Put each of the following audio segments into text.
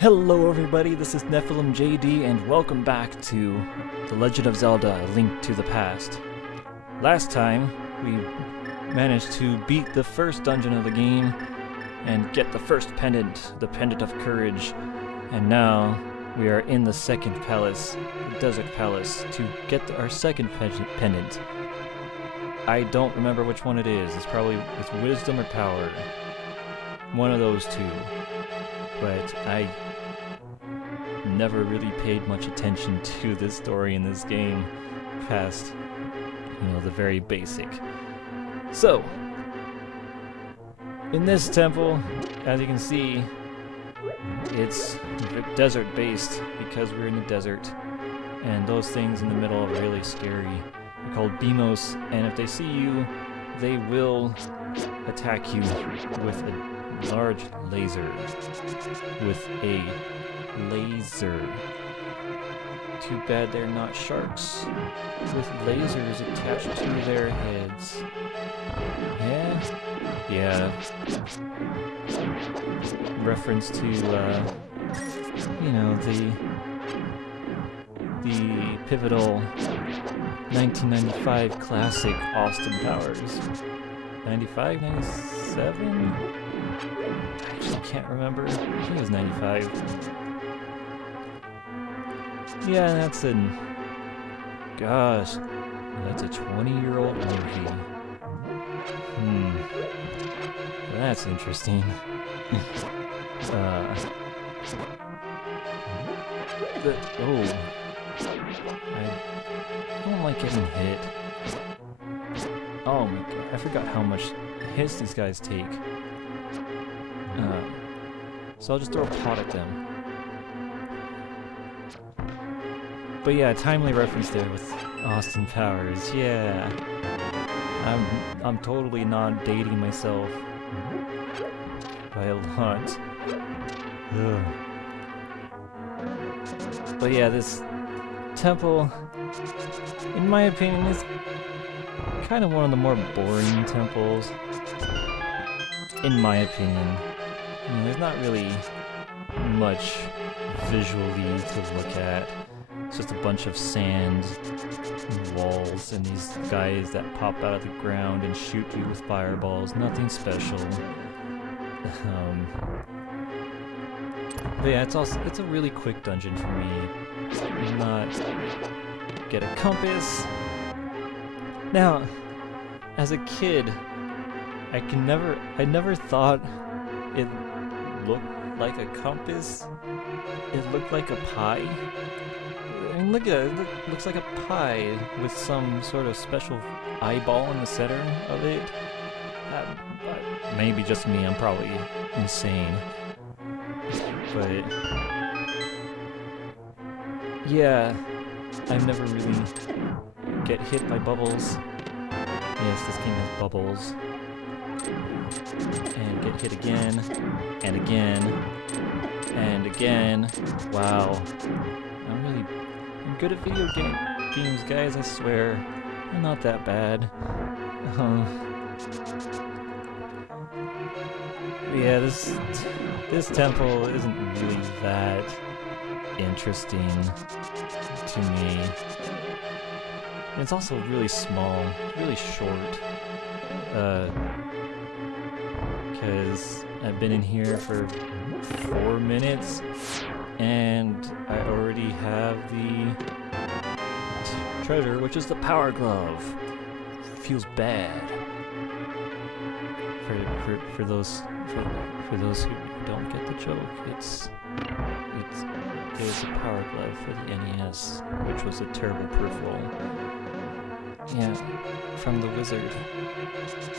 Hello everybody, this is NephilimJD and welcome back to The Legend of Zelda: A Link to the Past. Last time, we managed to beat the first dungeon of the game and get the first pendant, the Pendant of Courage, and now we are in the second palace, the Desert Palace, to get our second pendant. I don't remember which one it is. It's Wisdom or Power. One of those two. But I never really paid much attention to the story in this game past, the very basic. So, in this temple, as you can see, it's desert-based because we're in the desert, and those things in the middle are really scary. They're called Beamos, and if they see you, they will attack you with a large laser. Too bad they're not sharks with lasers attached to their heads. Yeah. Reference to, the pivotal 1995 classic Austin Powers. 95, 97? I actually can't remember. I think it was 95. Yeah, that's a 20-year-old movie. That's interesting. I don't like getting hit. Oh my god, I forgot how much hits these guys take. So I'll just throw a pot at them. But yeah, timely reference there with Austin Powers. Yeah, I'm totally not dating myself by a lot. Ugh. But yeah, this temple, in my opinion, is kind of one of the more boring temples. In my opinion, there's not really much visually to look at. It's just a bunch of sand and walls and these guys that pop out of the ground and shoot you with fireballs. Nothing special. But yeah, it's a really quick dungeon for me. Not get a compass. Now, as a kid, I never thought it looked like a compass. It looked like a pie. I mean, look at it. It looks like a pie with some sort of special eyeball in the center of it. Maybe just me. I'm probably insane. But yeah, I've never really get hit by bubbles. Yes, this game has bubbles. And get hit again, and again, and again. Wow. I'm good at video games, guys, I swear. I'm not that bad. Yeah, this temple isn't really that interesting to me. It's also really small, really short. Because I've been in here for 4 minutes, and I already have the treasure, which is the Power Glove. Feels bad for those who don't get the joke. There's a Power Glove for the NES, which was a terrible peripheral. Yeah, from The Wizard.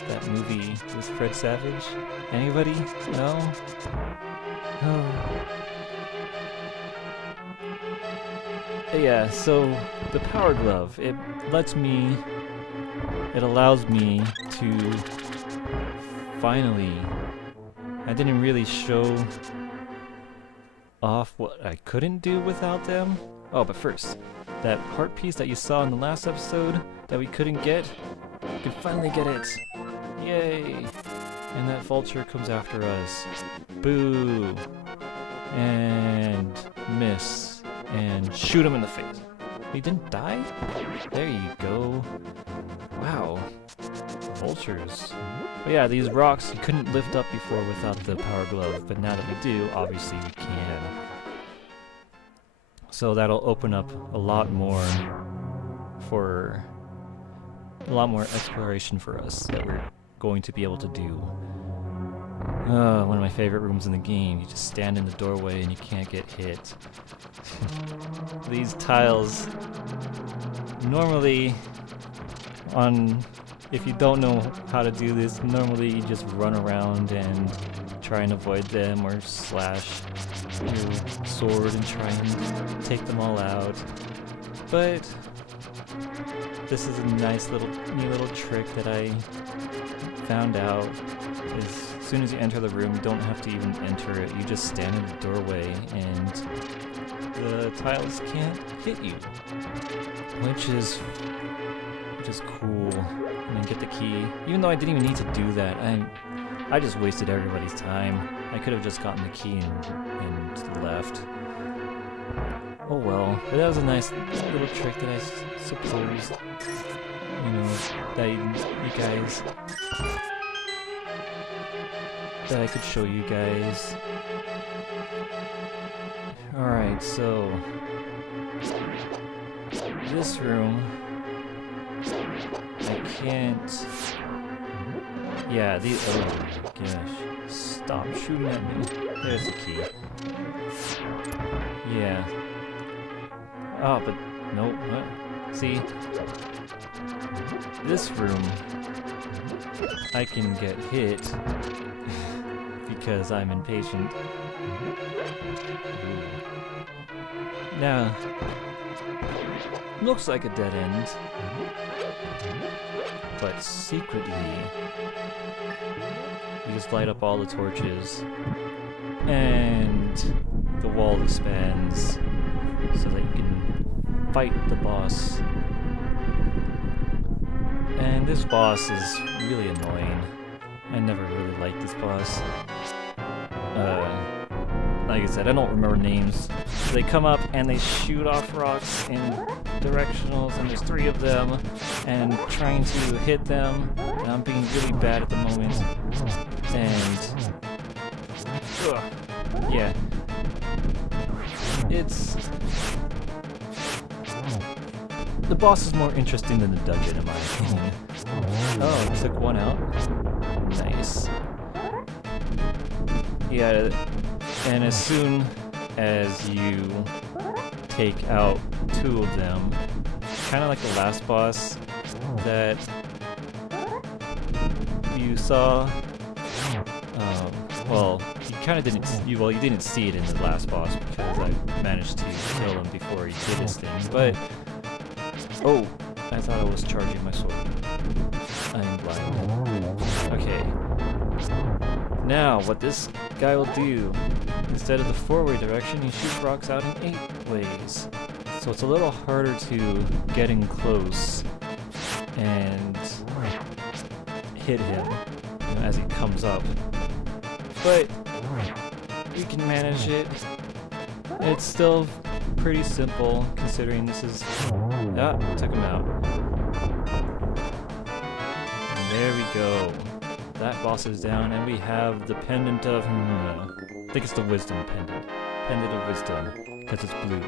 That movie with Fred Savage. Anybody? No? Oh. Yeah, so the Power Glove, it allows me to finally, I didn't really show off what I couldn't do without them. Oh, but first, that heart piece that you saw in the last episode that we couldn't get, we can finally get it. Yay! And that vulture comes after us. Boo! And miss. And shoot him in the face. He didn't die? There you go. Wow. Vultures. But yeah, these rocks you couldn't lift up before without the power glove, but now that we do, obviously we can. So that'll open up a lot more exploration for us that we're going to be able to do. One of my favorite rooms in the game. You just stand in the doorway and you can't get hit. These tiles, normally, if you don't know how to do this, normally you just run around and try and avoid them, or slash your sword and try and take them all out. But this is a nice new little trick that I found out. As soon as you enter the room, you don't have to even enter it. You just stand in the doorway and the tiles can't hit you, which is cool. And then get the key. Even though I didn't even need to do that, I just wasted everybody's time. I could have just gotten the key and left. Oh well. But that was a nice little trick that I suppose, that you guys, that I could show you guys. Alright, so this room, I can't. Yeah, these. Oh my gosh. Stop shooting at me. There's the key. Yeah. Oh, but. Nope. What? See? This room, I can get hit because I'm impatient. Now, looks like a dead end, but secretly, you just light up all the torches, and the wall expands so that you can fight the boss. And this boss is really annoying. I never really liked this boss. Like I said, I don't remember names. They come up and they shoot off rocks in directionals, and there's 3 of them, and trying to hit them, and I'm being really bad at the moment. And yeah, the boss is more interesting than the dungeon in my opinion. Oh, took one out. Nice. Yeah, and as soon as you take out 2 of them, kind of like the last boss that you saw. Well, you kind of didn't. You didn't see it in the last boss because I managed to kill him before he did his thing. But oh, I thought I was charging my sword. I am blind. Okay. Now, what this guy will do, instead of the 4-way direction, he shoots rocks out in 8 ways. So it's a little harder to get in close and hit him as he comes up. But we can manage it. It's still pretty simple considering this is... Ah, took him out. And there we go. That boss is down, and we have the pendant of... I think it's the wisdom pendant. Pendant of wisdom, because it's blue.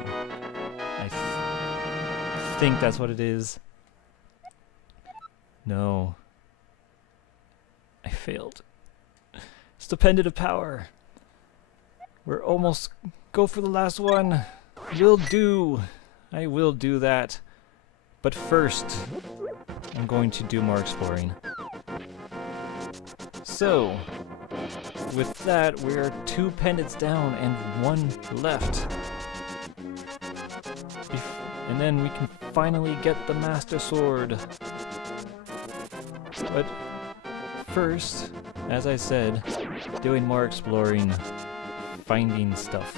I think that's what it is. No. I failed. It's the pendant of power. We're almost... Go for the last one. Will do. I will do that. But first, I'm going to do more exploring. So, with that, we're 2 pendants down and 1 left. And then we can finally get the Master Sword. But first, as I said, doing more exploring, finding stuff.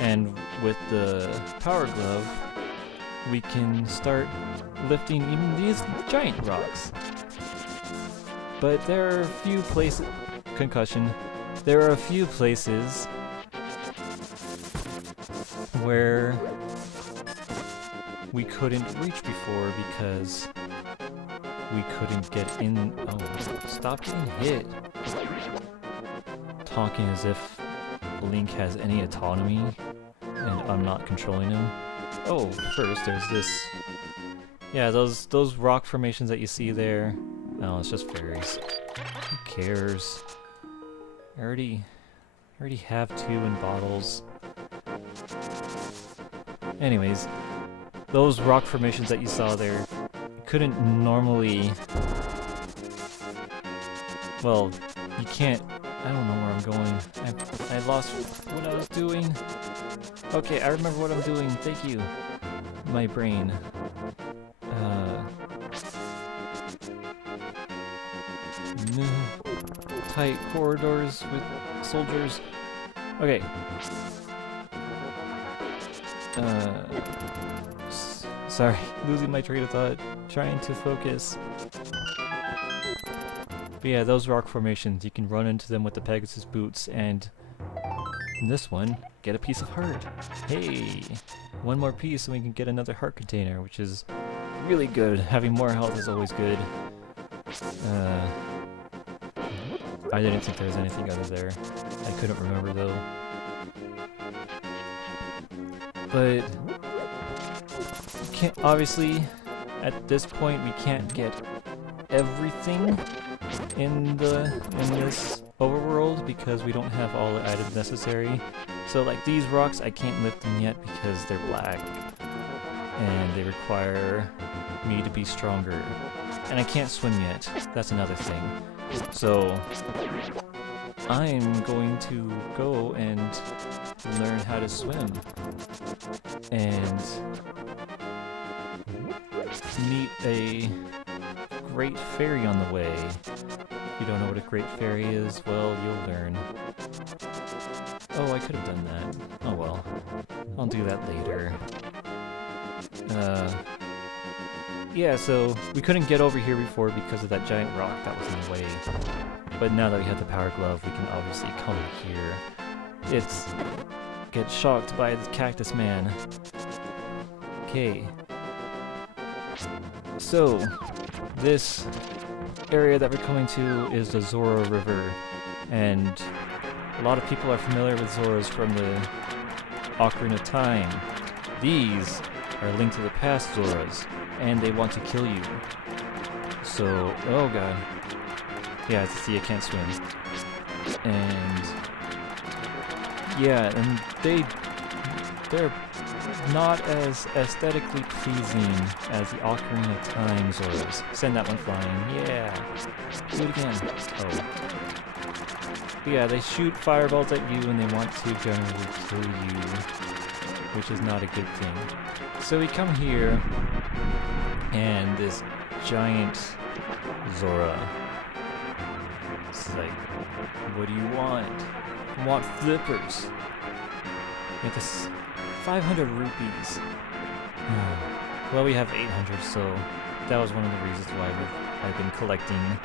And with the power glove, we can start lifting even these giant rocks. But there are a few places, concussion, there are a few places where we couldn't reach before because we couldn't get in. Oh, stop getting hit. Talking as if Link has any autonomy and I'm not controlling him. Oh, first there's this. Yeah, those rock formations that you see there. No, it's just fairies. Who cares? I already have 2 in bottles. Anyways, those rock formations that you saw there, you couldn't normally... Well, you can't... I don't know where I'm going. I lost what I was doing. Okay, I remember what I'm doing. Thank you. My brain. Tight corridors with soldiers. Okay. Sorry, losing my train of thought. Trying to focus. But yeah, those rock formations, you can run into them with the Pegasus boots, and in this one, get a piece of heart. Hey! One more piece and we can get another heart container, which is really good. Having more health is always good. I didn't think there was anything under there. I couldn't remember though. But can't, obviously, at this point we can't get everything in this overworld because we don't have all the items necessary. So like these rocks, I can't lift them yet because they're black and they require me to be stronger. And I can't swim yet. That's another thing. So I'm going to go and learn how to swim and meet a great fairy on the way. If you don't know what a great fairy is, well, you'll learn. Oh, I could have done that. Oh well. I'll do that later. Yeah, so we couldn't get over here before because of that giant rock that was in the way. But now that we have the power glove, we can obviously come here. Get shocked by the cactus man. Okay. So, this area that we're coming to is the Zora River, and a lot of people are familiar with Zoras from the Ocarina of Time. These are Link to the Past Zoras, and they want to kill you. So, oh god. Yeah, see, I can't swim. And yeah, and they're not as aesthetically pleasing as the Ocarina of Time Zoras. Send that one flying. Yeah. Do it again. Oh. But yeah, they shoot fireballs at you and they want to generally kill you, which is not a good thing. So we come here, and this giant Zora. It's like, what do you want? I want flippers. With this 500 rupees. Well, we have 800, so that was one of the reasons why I've been collecting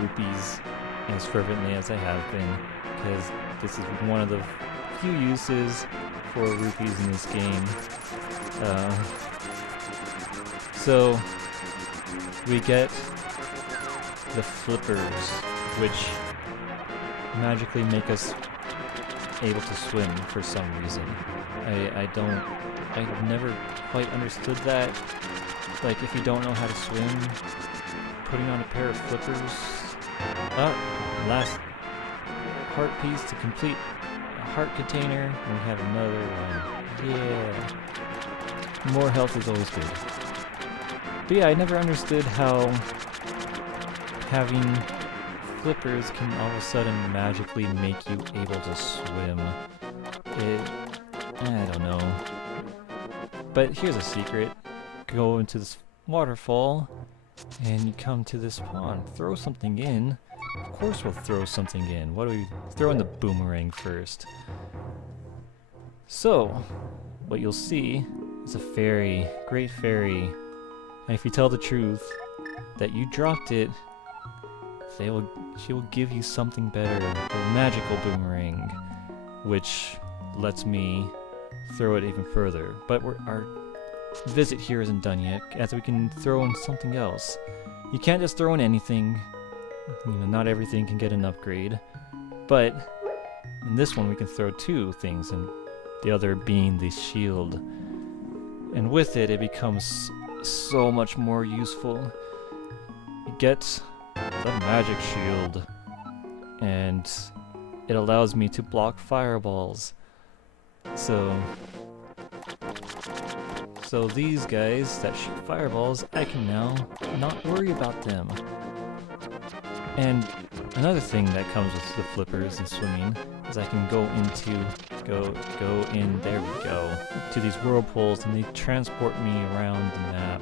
rupees as fervently as I have been, because this is one of the few uses for rupees in this game. So we get the flippers, which magically make us able to swim for some reason. I've never quite understood that. Like, if you don't know how to swim, putting on a pair of flippers. Last heart piece to complete a heart container, and we have another one. Yeah. More health is always good. But yeah, I never understood how having flippers can all of a sudden magically make you able to swim. I don't know. But here's a secret. Go into this waterfall, and you come to this pond. Throw something in. Of course we'll throw something in. What do we throw in? The boomerang first. So, what you'll see is a fairy, great fairy. And if you tell the truth that you dropped it she will give you something better, a magical boomerang, which lets me throw it even further. But our visit here isn't done yet, as we can throw in something else. You can't just throw in anything. You know, not everything can get an upgrade. But in this one we can throw 2 things, and the other being the shield. And with it, it becomes so much more useful. You get the magic shield, and it allows me to block fireballs. So these guys that shoot fireballs, I can now not worry about them. And another thing that comes with the flippers and swimming is I can go in, there we go, to these whirlpools, and they transport me around the map,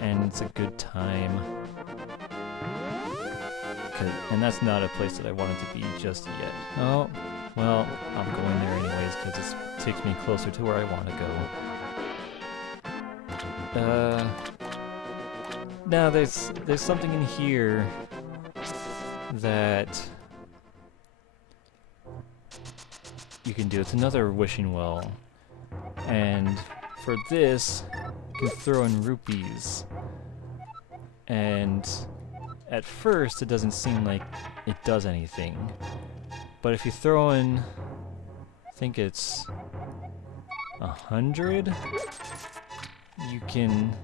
and it's a good time. And that's not a place that I wanted to be just yet. Oh, well, I'm going there anyways because it takes me closer to where I want to go. Now there's something in here that you can do. It's another wishing well, and for this you can throw in rupees, and at first it doesn't seem like it does anything, but if you throw in, I think it's 100, you can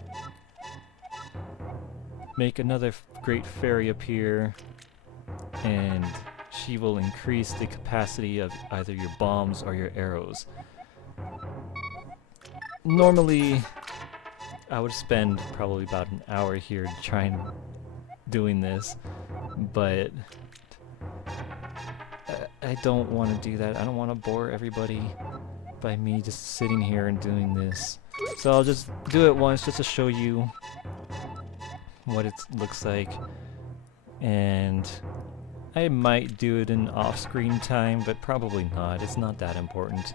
make another great fairy appear, and she will increase the capacity of either your bombs or your arrows. Normally, I would spend probably about an hour here trying doing this, but I don't want to do that. I don't want to bore everybody by me just sitting here and doing this. So I'll just do it once just to show you what it looks like, and I might do it in off-screen time, but probably not. It's not that important.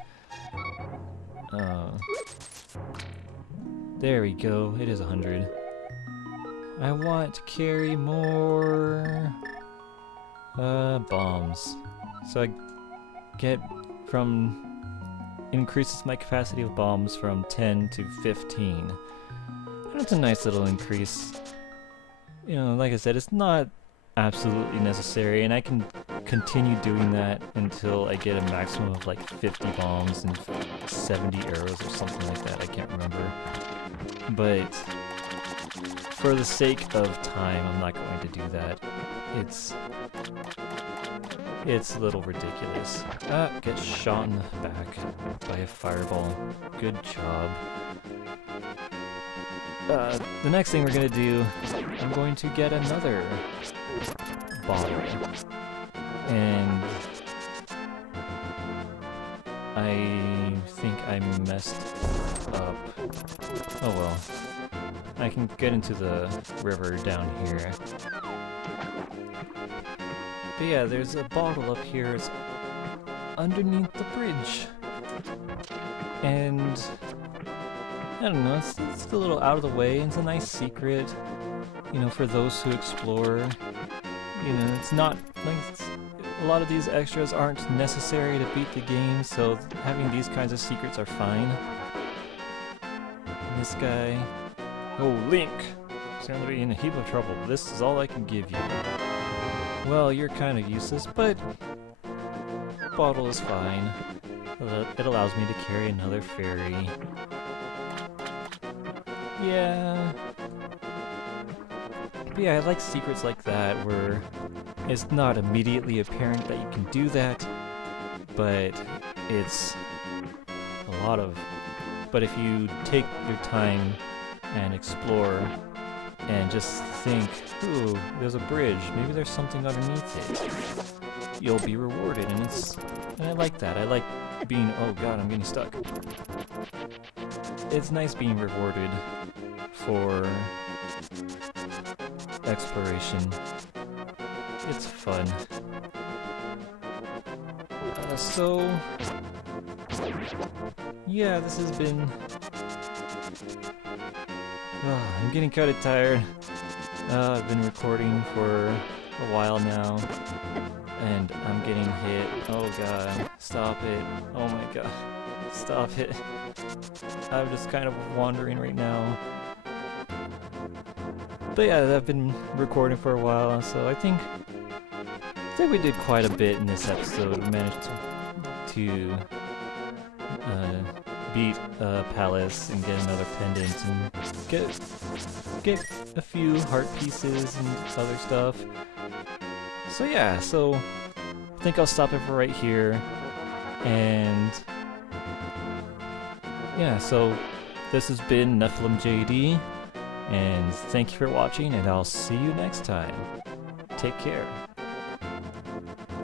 There we go. It is 100. I want to carry more bombs. So I get increases my capacity of bombs from 10 to 15. And it's a nice little increase. You know, like I said, it's not absolutely necessary, and I can continue doing that until I get a maximum of like 50 bombs and 70 arrows or something like that. I can't remember. But for the sake of time, I'm not going to do that. It's a little ridiculous. Get shot in the back by a fireball. Good job. The next thing we're gonna do, I'm going to get another bottle, and I think I messed up. Oh well. I can get into the river down here. But yeah, there's a bottle up here. It's underneath the bridge. And I don't know, it's a little out of the way. It's a nice secret, you know, for those who explore. You know, it's not like a lot of these extras aren't necessary to beat the game, so having these kinds of secrets are fine. And this guy, oh, Link, sounds to be in a heap of trouble. This is all I can give you. Well, you're kind of useless, but bottle is fine. It allows me to carry another fairy. Yeah. But yeah, I like secrets like that where it's not immediately apparent that you can do that, but it's a lot of... But if you take your time and explore and just think, ooh, there's a bridge, maybe there's something underneath it, you'll be rewarded, and I like that. I like being, oh god, I'm getting stuck. It's nice being rewarded for exploration. It's fun. So yeah, this has been... I'm getting kind of tired. I've been recording for a while now, and I'm getting hit. Oh god, stop it. Oh my god, stop it. I'm just kind of wandering right now. But yeah, I've been recording for a while, so I think we did quite a bit in this episode. We managed to beat a palace and get another pendant and get a few heart pieces and other stuff. So yeah, so I think I'll stop it for right here. And yeah, so this has been NephilimJD, and thank you for watching, and I'll see you next time. Take care.